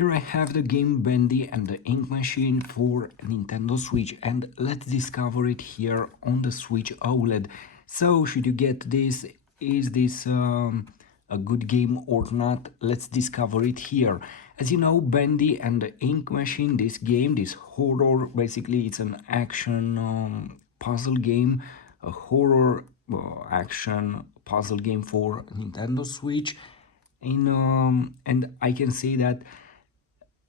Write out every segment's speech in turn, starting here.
Here I have the game Bendy and the ink machine for Nintendo Switch, and let's discover it here on the Switch OLED. So, should you get this? Is this a good game or not? Let's discover it here. As you know, Bendy and the ink machine, this game, this horror, basically it's an action puzzle game, a horror action puzzle game for Nintendo Switch. And I can say that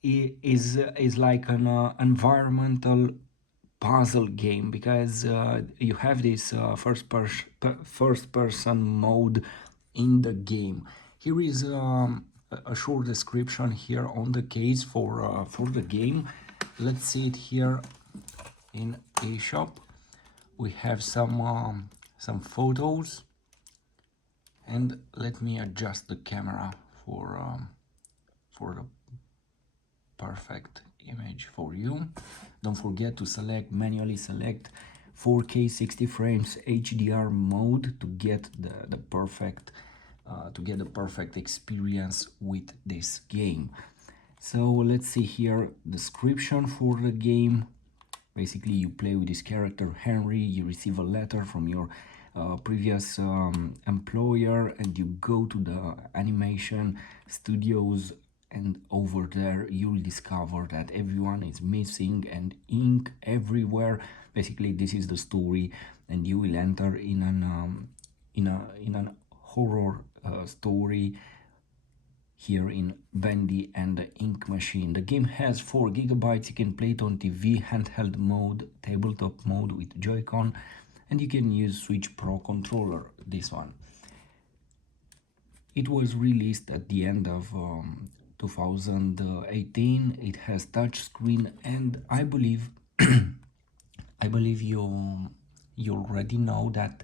is like an environmental puzzle game because you have this first person mode in the game. Here is a short description here on the case for the game. Let's see it here in eShop. We have some photos, and let me adjust the camera for the perfect image for you. Don't forget to manually select 4K 60 frames HDR mode to get the perfect experience with this game. So let's see here description for the game. Basically, you play with this character Henry. You receive a letter from your previous employer, and you go to the animation studios, and over there you'll discover that everyone is missing and ink everywhere. Basically, this is the story, and you will enter in an horror story here in Bendy and the ink machine. The game has 4 gigabytes. You can play it on TV, handheld mode, tabletop mode with Joy-Con, and you can use Switch Pro controller, this one. It was released at the end of 2018. It has touchscreen, and I believe you already know that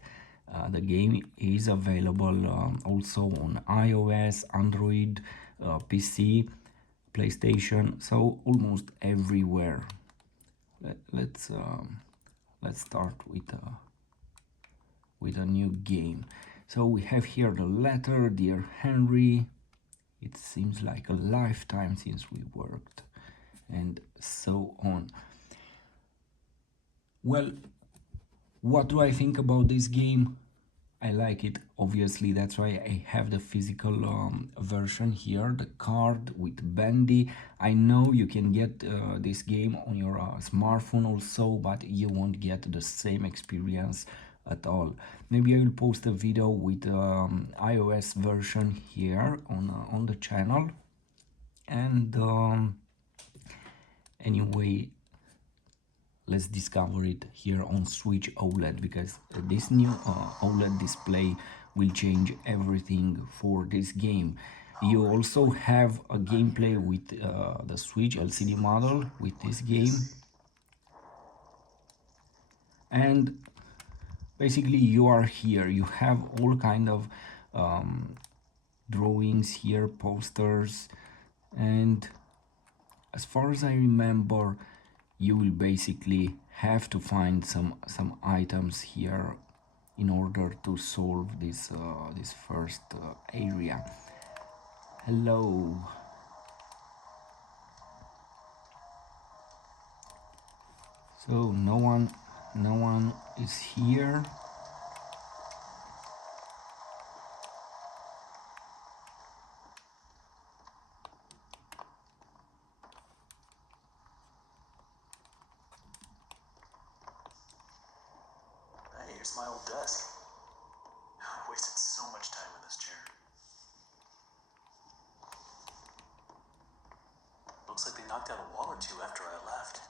the game is available also on iOS, Android, PC, PlayStation, so almost everywhere. Let's start with a new game. So we have here the letter, dear Henry. It seems like a lifetime since we worked, and so on. Well, what do I think about this game? I like it, obviously. That's why I have the physical version here, the card with Bendy. I know you can get this game on your smartphone also, but you won't get the same experience at all. Maybe I will post a video with iOS version here on the channel. And anyway, let's discover it here on Switch OLED, because this new OLED display will change everything for this game. You also have a gameplay with the Switch LCD model with this game, and basically you are here. You have all kind of drawings here, posters, and as far as I remember, you will basically have to find some items here in order to solve this this first area. Hello. So no one is here. Here's my old desk. I wasted so much time in this chair. Looks like they knocked out a wall or two after I left.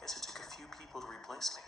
Guess it took a few people to replace me.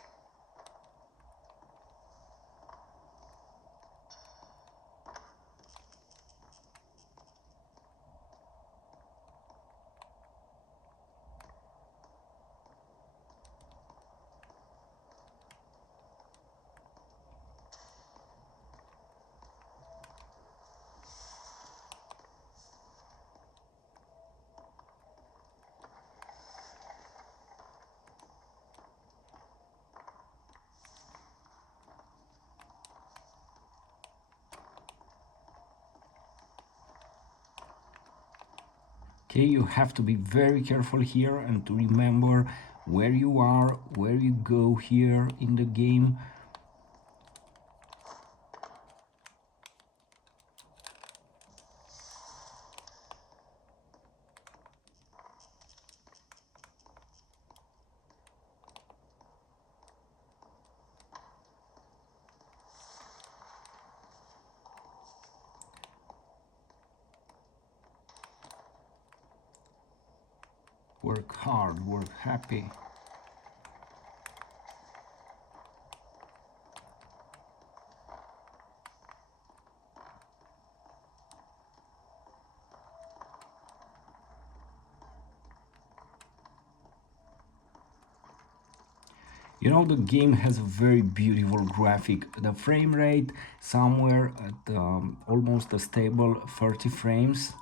Okay, you have to be very careful here and to remember where you are, where you go here in the game. Work hard, work happy. You know, the game has a very beautiful graphic. The frame rate somewhere at almost a stable 30 frames.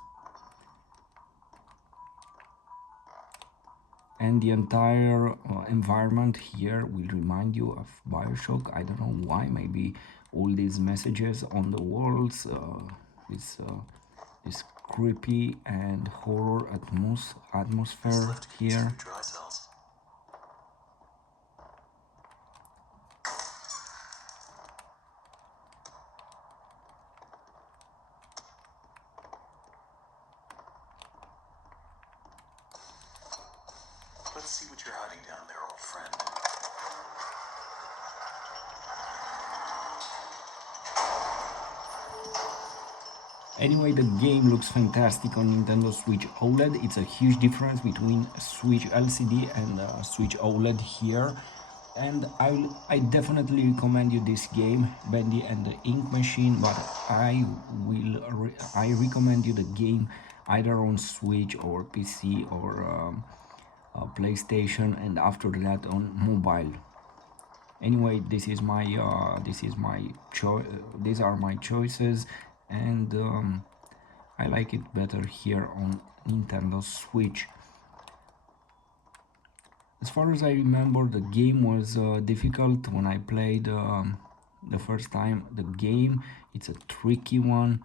And the entire environment here will remind you of Bioshock. I don't know why. Maybe all these messages on the walls, this creepy and horror atmosphere here. Dry cells. Let's see what you're hiding down there, old friend. Anyway, the game looks fantastic on Nintendo Switch OLED. It's a huge difference between Switch LCD and Switch OLED here. And I definitely recommend you this game, Bendy and the Ink Machine, but I recommend you the game either on Switch or PC or PlayStation, and after that on mobile. Anyway, these are my choices, and I like it better here on Nintendo Switch. As far as I remember, the game was difficult when I played the first time the game. It's a tricky one.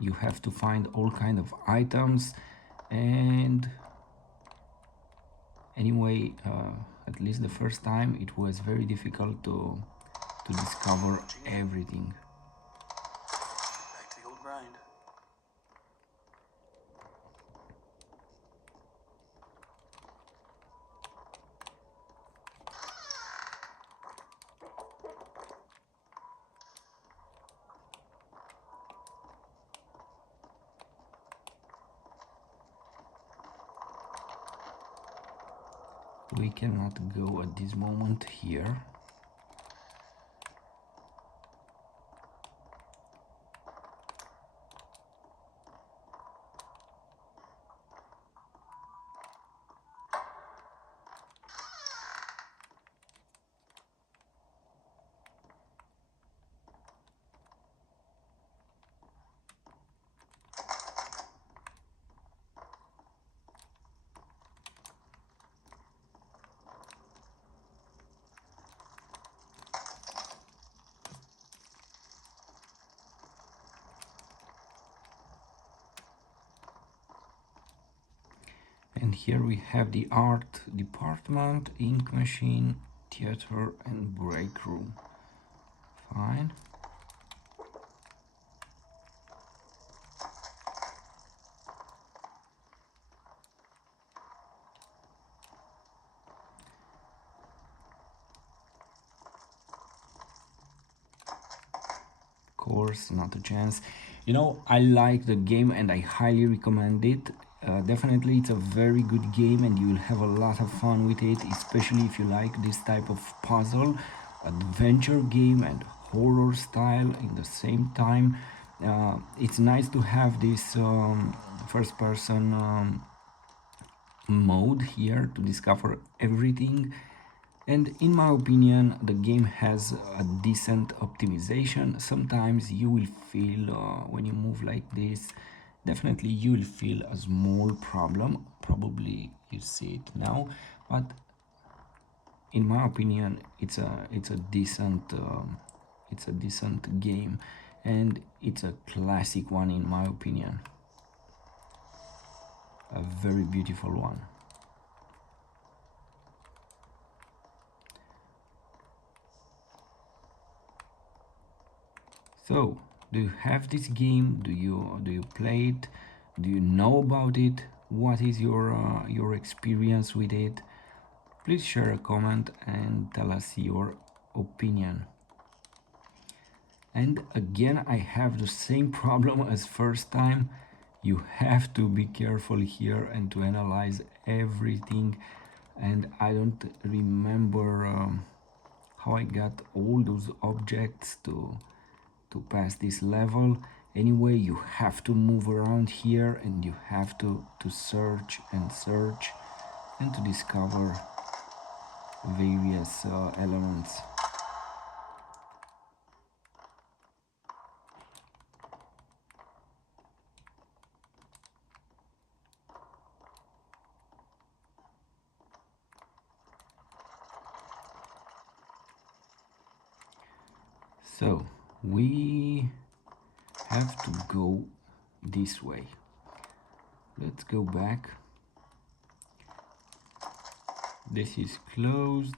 You have to find all kind of items, and anyway, at least the first time it was very difficult to discover everything. Back to the old grind. We cannot go at this moment here. And here we have the art department, ink machine, theater and break room. Fine. Course, not a chance. You know, I like the game and I highly recommend it. Definitely it's a very good game and you will have a lot of fun with it, especially if you like this type of puzzle adventure game and horror style in the same time. It's nice to have this first person mode here to discover everything. And in my opinion, the game has a decent optimization. Sometimes you will feel when you move like this, definitely you will feel a small problem. Probably you see it now, but in my opinion, it's a decent game, and it's a classic one in my opinion. a very beautiful one. So, do you have this game? Do you play it? Do you know about it? What is your experience with it? Please share a comment and tell us your opinion. And again, I have the same problem as first time. You have to be careful here and to analyze everything. And I don't remember how I got all those objects to pass this level. Anyway, you have to move around here and you have to search and search and to discover various elements. So we have to go this way. Let's go back. This is closed.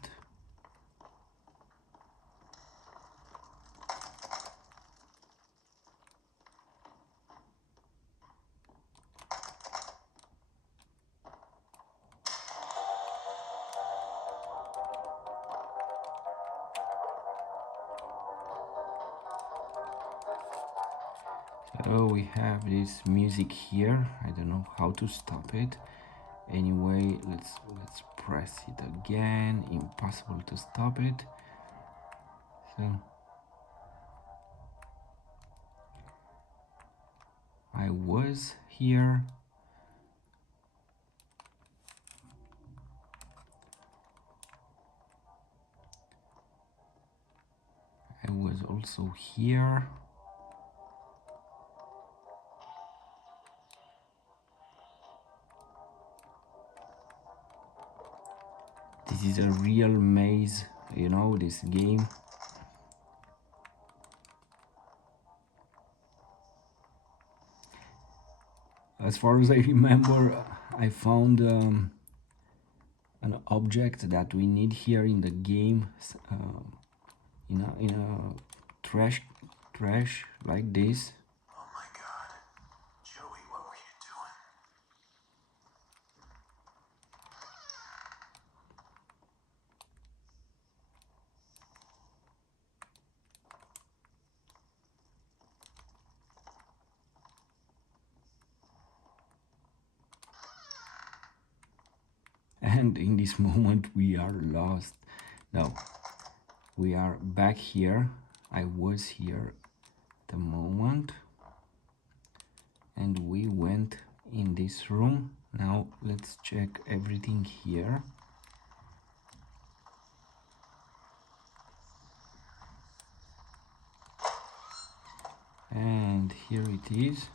So we have this music here. I don't know how to stop it. Anyway, let's press it again. Impossible to stop it. So I was here. I was also here. This is a real maze, you know, this game. As far as I remember, I found an object that we need here in the game, in a trash like this. Oh my god. Joey, what were you doing? And in this moment we are lost. Now we are back here. I was here the moment and we went in this room. Now let's check everything here. And here it is.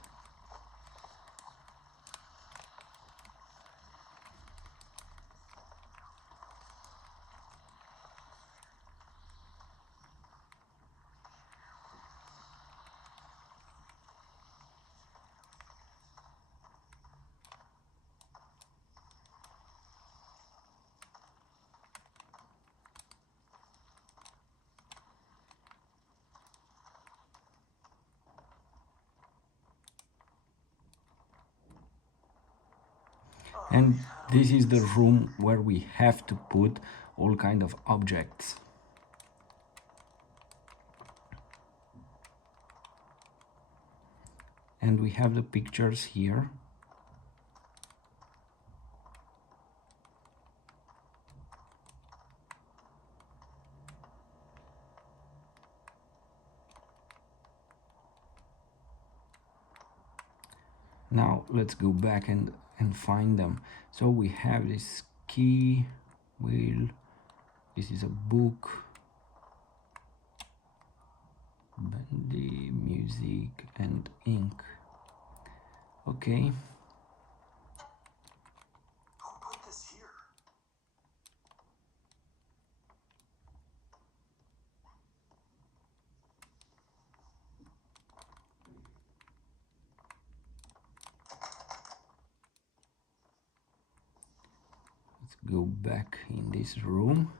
And this is the room where we have to put all kind of objects. And we have the pictures here. Now let's go back and find them. So we have this key, wheel, this is a book, Bendy, music and ink. Okay. Who put this here? go back in this room.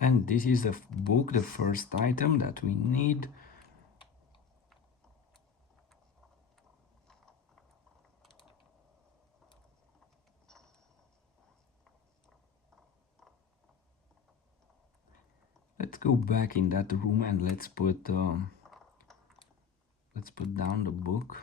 And this is the book, the first item that we need. Let's go back in that room and let's put down the book.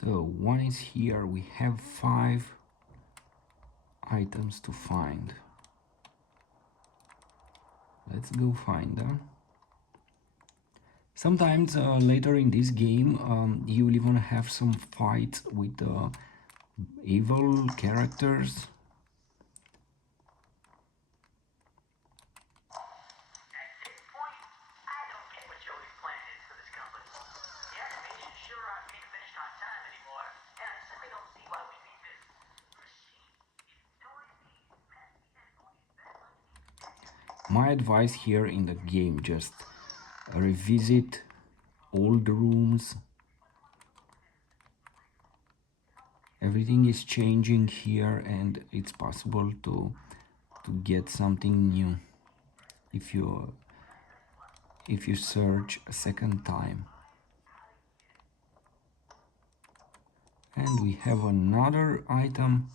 So one is here. We have 5 items to find. Let's go find them. Sometimes later in this game you will even have some fights with evil characters. My advice here in the game, just revisit old rooms. Everything is changing here and it's possible to get something new if you search a second time. And we have another item.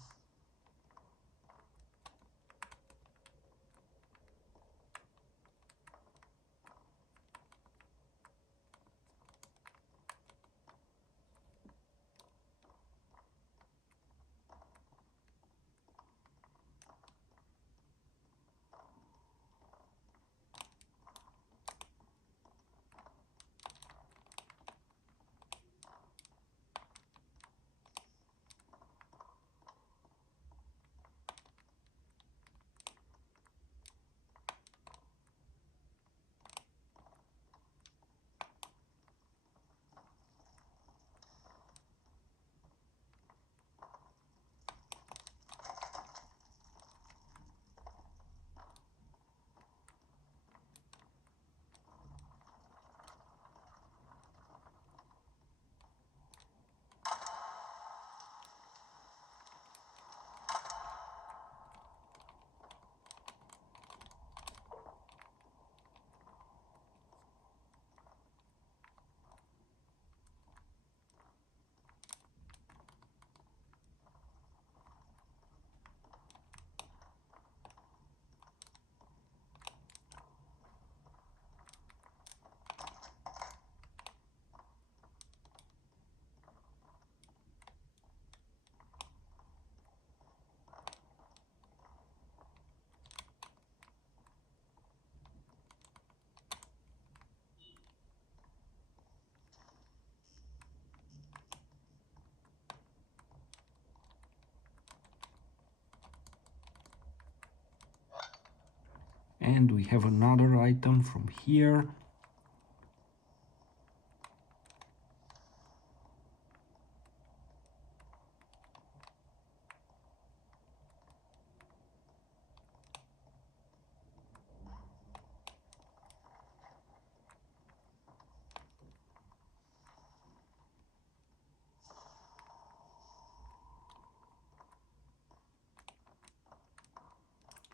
And we have another item from here.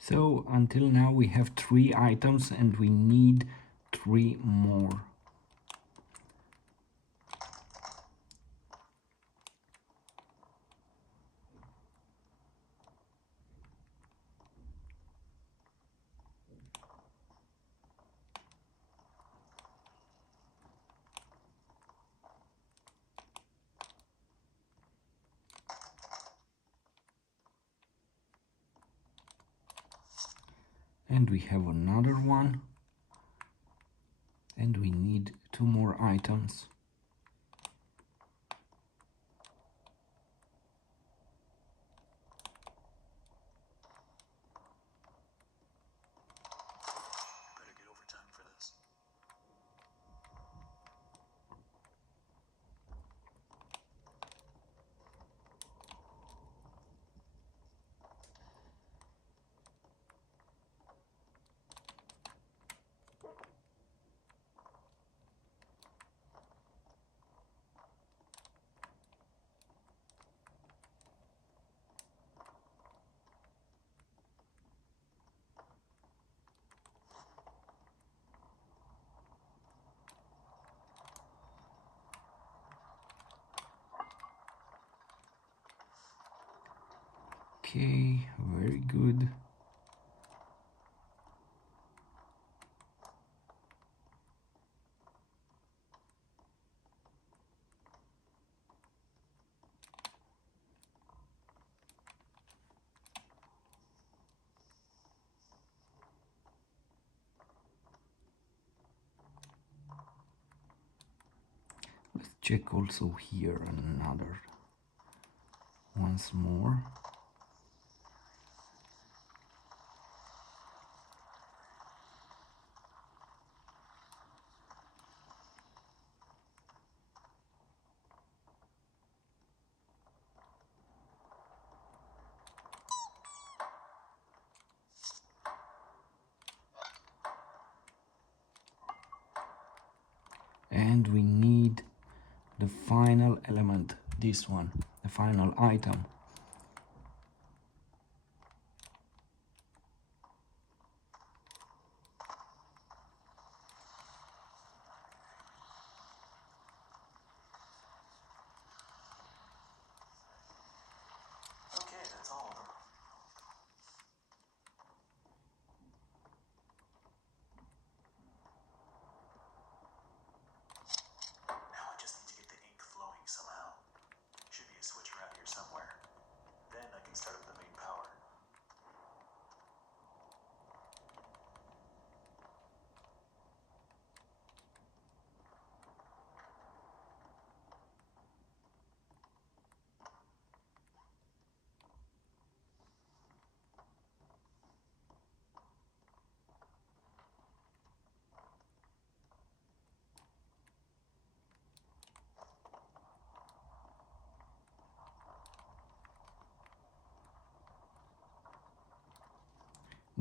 So until now we have 3 items and we need 3 more. And we have another one. And we need 2 more items. Better get overtime for this. Okay, very good. Let's check also here another once more. And we need the final element, this one, the final item. Okay, that's all of them. Now I just need to get the ink flowing somehow. Should be a switch around here somewhere. Then I can start up the main power.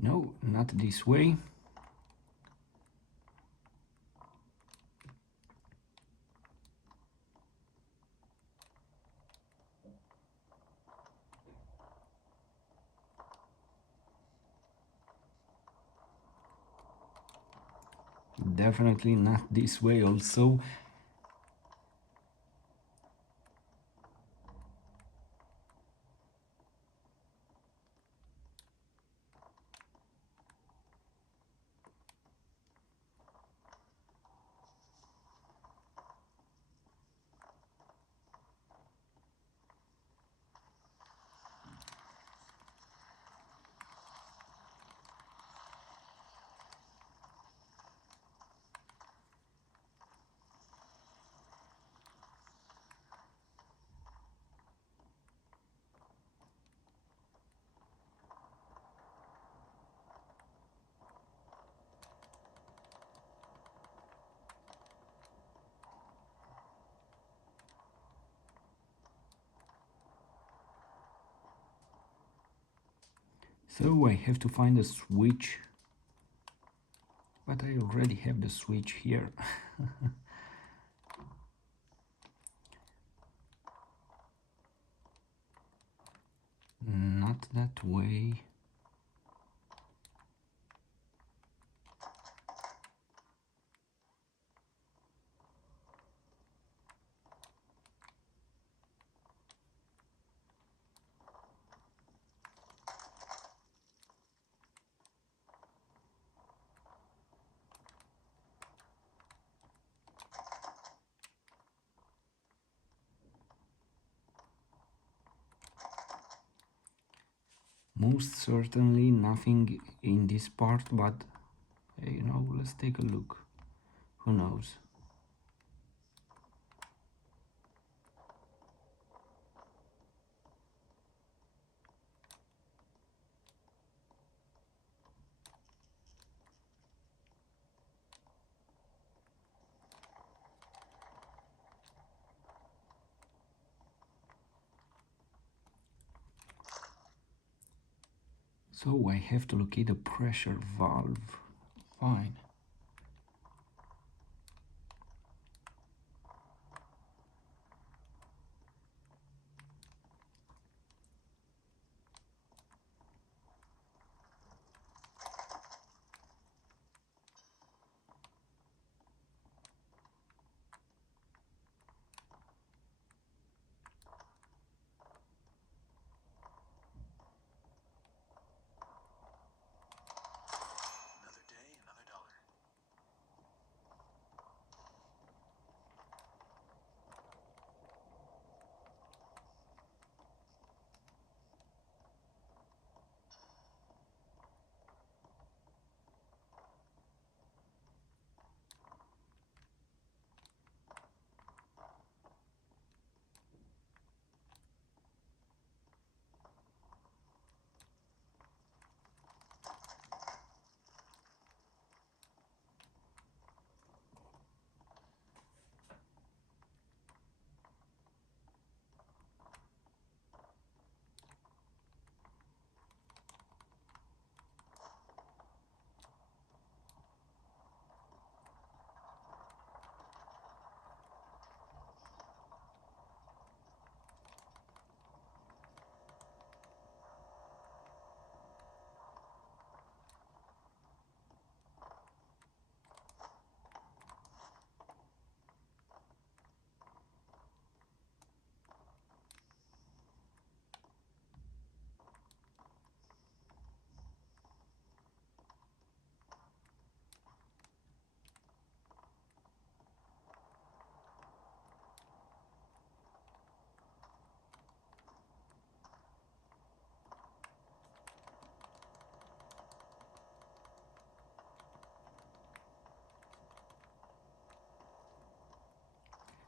No, not this way. Definitely not this way also. So I have to find a switch, but I already have the switch here. Not that way. most certainly nothing in this part, but you know, let's take a look. Who knows? So I have to locate the pressure valve. Fine. Another day, another dollar.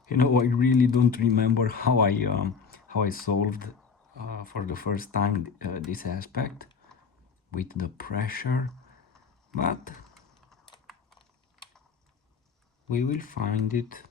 You know, I really don't remember how I solved for the first time this aspect with the pressure, but we will find it.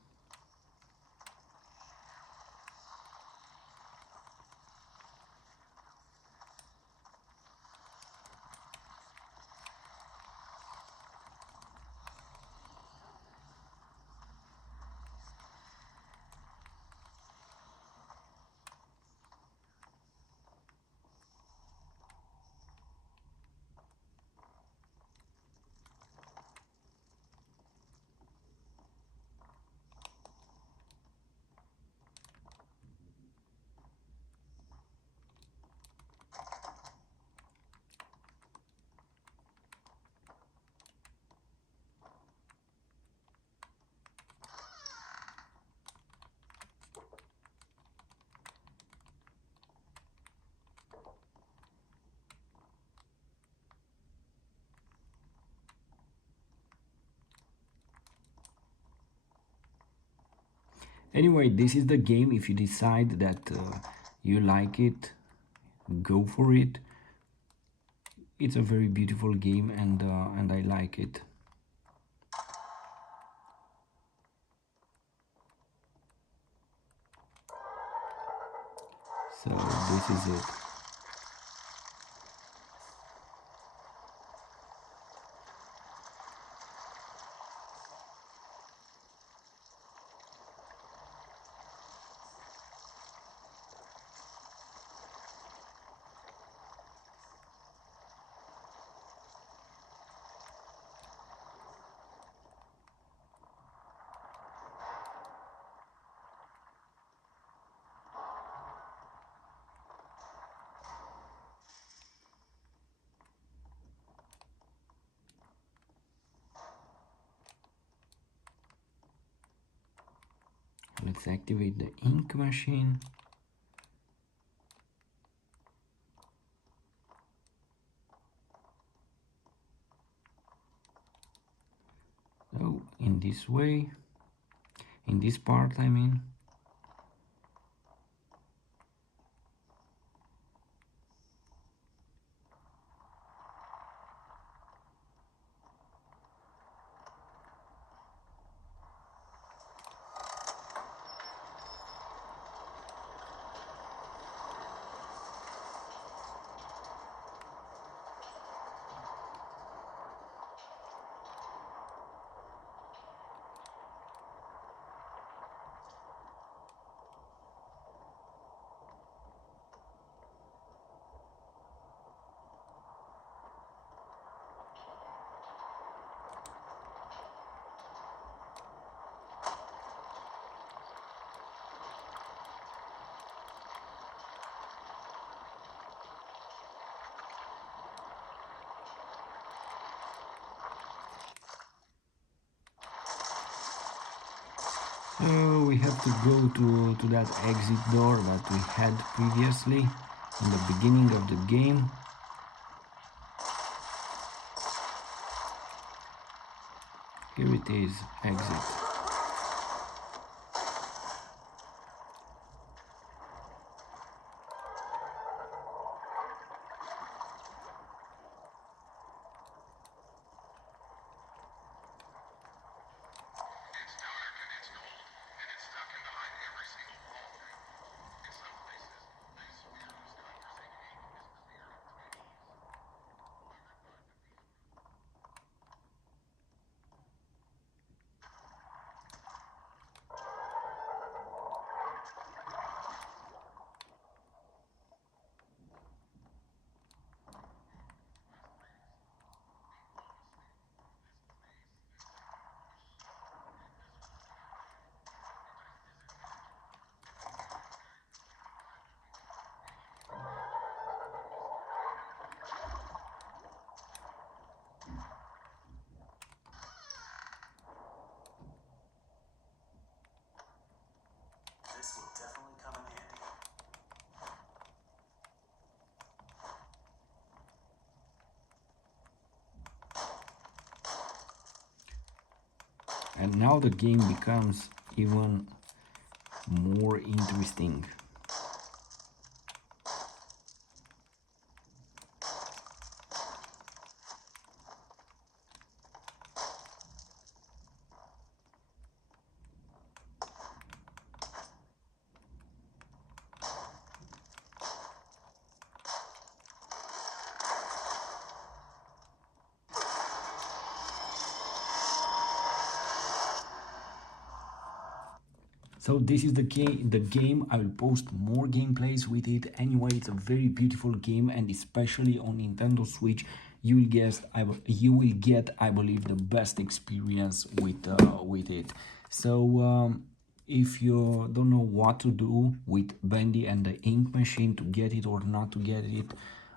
Anyway, this is the game. If you decide that you like it, go for it. It's a very beautiful game, and I like it. So this is it. Let's activate the ink machine. in this way, in this part I mean. So we have to go to that exit door that we had previously in the beginning of the game. Here it is, exit. This will definitely come in handy. And now the game becomes even more interesting. So this is the game. I will post more gameplays with it. Anyway, it's a very beautiful game, and especially on Nintendo Switch, you will get, I believe, the best experience with it. So if you don't know what to do with Bendy and the ink machine, to get it or not to get it,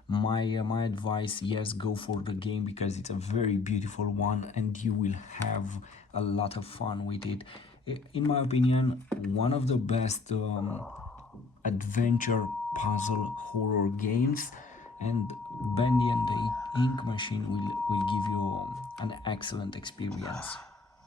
my advice, yes, go for the game, because it's a very beautiful one and you will have a lot of fun with it. In my opinion, one of the best adventure puzzle horror games, and Bendy and the ink machine will give you an excellent experience.